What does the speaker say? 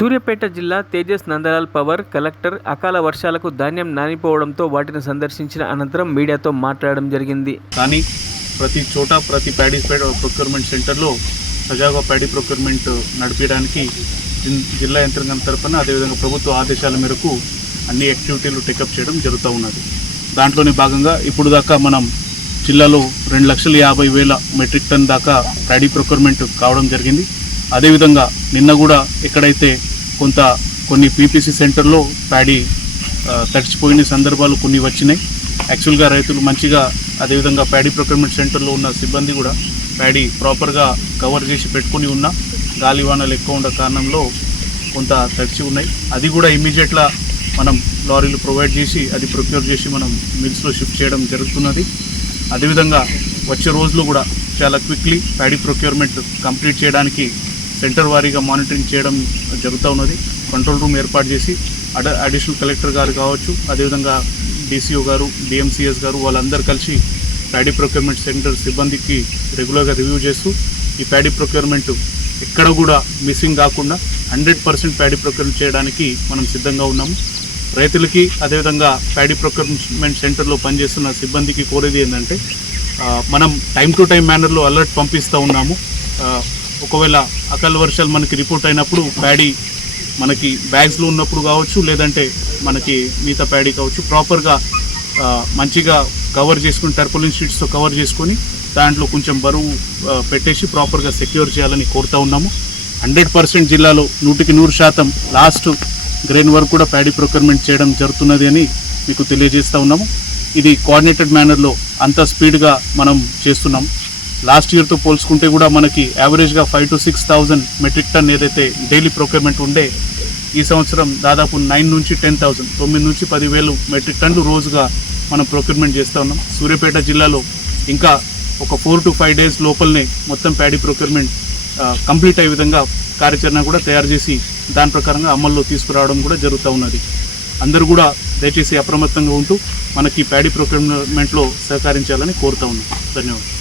సూర్యాపేట జిల్లా Tejas Nandalal power collector అకాల వర్షాలకు ధాన్యం నానిపోవడంతో వాటిని సందర్శించిన అనంతరం మీడియాతో మాట్లాడడం జరిగింది. కానీ ప్రతి చోట ప్రతి ప్యాడీ ప్రొక్యూర్మెంట్ సెంటర్లో సజావుగా ప్యాడీ ప్రొక్యూర్మెంట్ నడిపించడానికి జిల్లా యంత్రాంగం తరఫున అదేవిధంగా ప్రభుత్వ ఆదేశాల మేరకు అన్ని యాక్టివిటీలు టేకప్ చేయడం జరుగుతూ ఉన్నది. దాంట్లోనే భాగంగా ఇప్పుడు దాకా మనం జిల్లాలో 2,50,000 మెట్రిక్ టన్ దాకా ప్యాడీ ప్రొక్యూర్మెంట్ కావడం జరిగింది. అదేవిధంగా నిన్న కూడా ఎక్కడైతే కొన్ని పీపీసీ సెంటర్లో ప్యాడీ తడిచిపోయిన సందర్భాలు కొన్ని వచ్చినాయి. యాక్చువల్గా రైతులు మంచిగా అదేవిధంగా ప్యాడీ ప్రొక్యూర్మెంట్ సెంటర్లో ఉన్న సిబ్బంది కూడా ప్యాడీ ప్రాపర్గా కవర్ చేసి పెట్టుకుని ఉన్న గాలివానలు ఎక్కువ ఉన్న కారణంలో కొంత తడిచి ఉన్నాయి. అది కూడా ఇమీడియట్గా మనం లారీలు ప్రొవైడ్ చేసి అది ప్రొక్యూర్ చేసి మనం మిల్స్లో షిఫ్ట్ చేయడం జరుగుతున్నది. అదేవిధంగా వచ్చే రోజులు కూడా చాలా క్విక్లీ ప్యాడీ ప్రొక్యూర్మెంట్ కంప్లీట్ చేయడానికి సెంటర్ వారీగా మానిటరింగ్ చేయడం జరుగుతూ ఉన్నది. కంట్రోల్ రూమ్ ఏర్పాటు చేసి అడిషనల్ కలెక్టర్ గారు కావచ్చు, అదేవిధంగా డీసీఓ గారు, డిఎంసీఎస్ గారు వాళ్ళందరూ కలిసి ప్యాడీ ప్రొక్యూర్మెంట్ సెంటర్ సిబ్బందికి రెగ్యులర్గా రివ్యూ చేస్తూ ఈ ప్యాడీ ప్రొక్యూర్మెంట్ ఎక్కడ కూడా మిస్సింగ్ కాకుండా 100% ప్యాడీ ప్రొక్యూర్మెంట్ చేయడానికి మనం సిద్ధంగా ఉన్నాము. రైతులకి అదేవిధంగా ప్యాడీ ప్రొక్యూర్మెంట్ సెంటర్లో పనిచేస్తున్న సిబ్బందికి కోరేది ఏంటంటే మనం టైం టు టైం మేనర్లో అలర్ట్ పంపిస్తూ ఉన్నాము. ఒకవేళ అకాల వర్షాలు మనకి రిపోర్ట్ అయినప్పుడు ప్యాడీ మనకి బ్యాగ్స్లో ఉన్నప్పుడు కావచ్చు, లేదంటే మనకి మిగతా ప్యాడీ కావచ్చు, ప్రాపర్గా మంచిగా కవర్ చేసుకుని టర్పోలిన్ షీట్స్తో కవర్ చేసుకొని దాంట్లో కొంచెం బరువు పెట్టేసి ప్రాపర్గా సెక్యూర్ చేయాలని కోరుతూ ఉన్నాము. 100% జిల్లాలో 100% లాస్ట్ గ్రెయిన్ వరకు కూడా ప్యాడీ ప్రొక్యూర్మెంట్ చేయడం జరుగుతున్నది అని మీకు తెలియజేస్తూ ఉన్నాము. ఇది కోఆర్డినేటెడ్ మేనర్లో అంత స్పీడ్గా మనం చేస్తున్నాం. లాస్ట్ ఇయర్తో పోల్చుకుంటే కూడా మనకి యావరేజ్గా 5,000 to 6,000 మెట్రిక్ టన్ ఏదైతే డైలీ ప్రొక్యూర్మెంట్ ఉండే, ఈ సంవత్సరం దాదాపు 9,000 నుంచి 10,000 9,000 నుంచి 10,000 మెట్రిక్ టన్లు రోజుగా మనం ప్రొక్యూర్మెంట్ చేస్తూ ఉన్నాం. సూర్యాపేట జిల్లాలో ఇంకా ఒక 4 to 5 days లోపలనే మొత్తం ప్యాడీ ప్రొక్యూర్మెంట్ కంప్లీట్ అయ్యే విధంగా కార్యాచరణ కూడా తయారు చేసి దాని ప్రకారంగా అమల్లో తీసుకురావడం కూడా జరుగుతూ ఉన్నది. అందరూ కూడా దయచేసి అప్రమత్తంగా ఉంటూ మనకి ప్యాడీ ప్రొక్యూర్మెంట్లో సహకరించాలని కోరుతూ ఉన్నాం. ధన్యవాదాలు.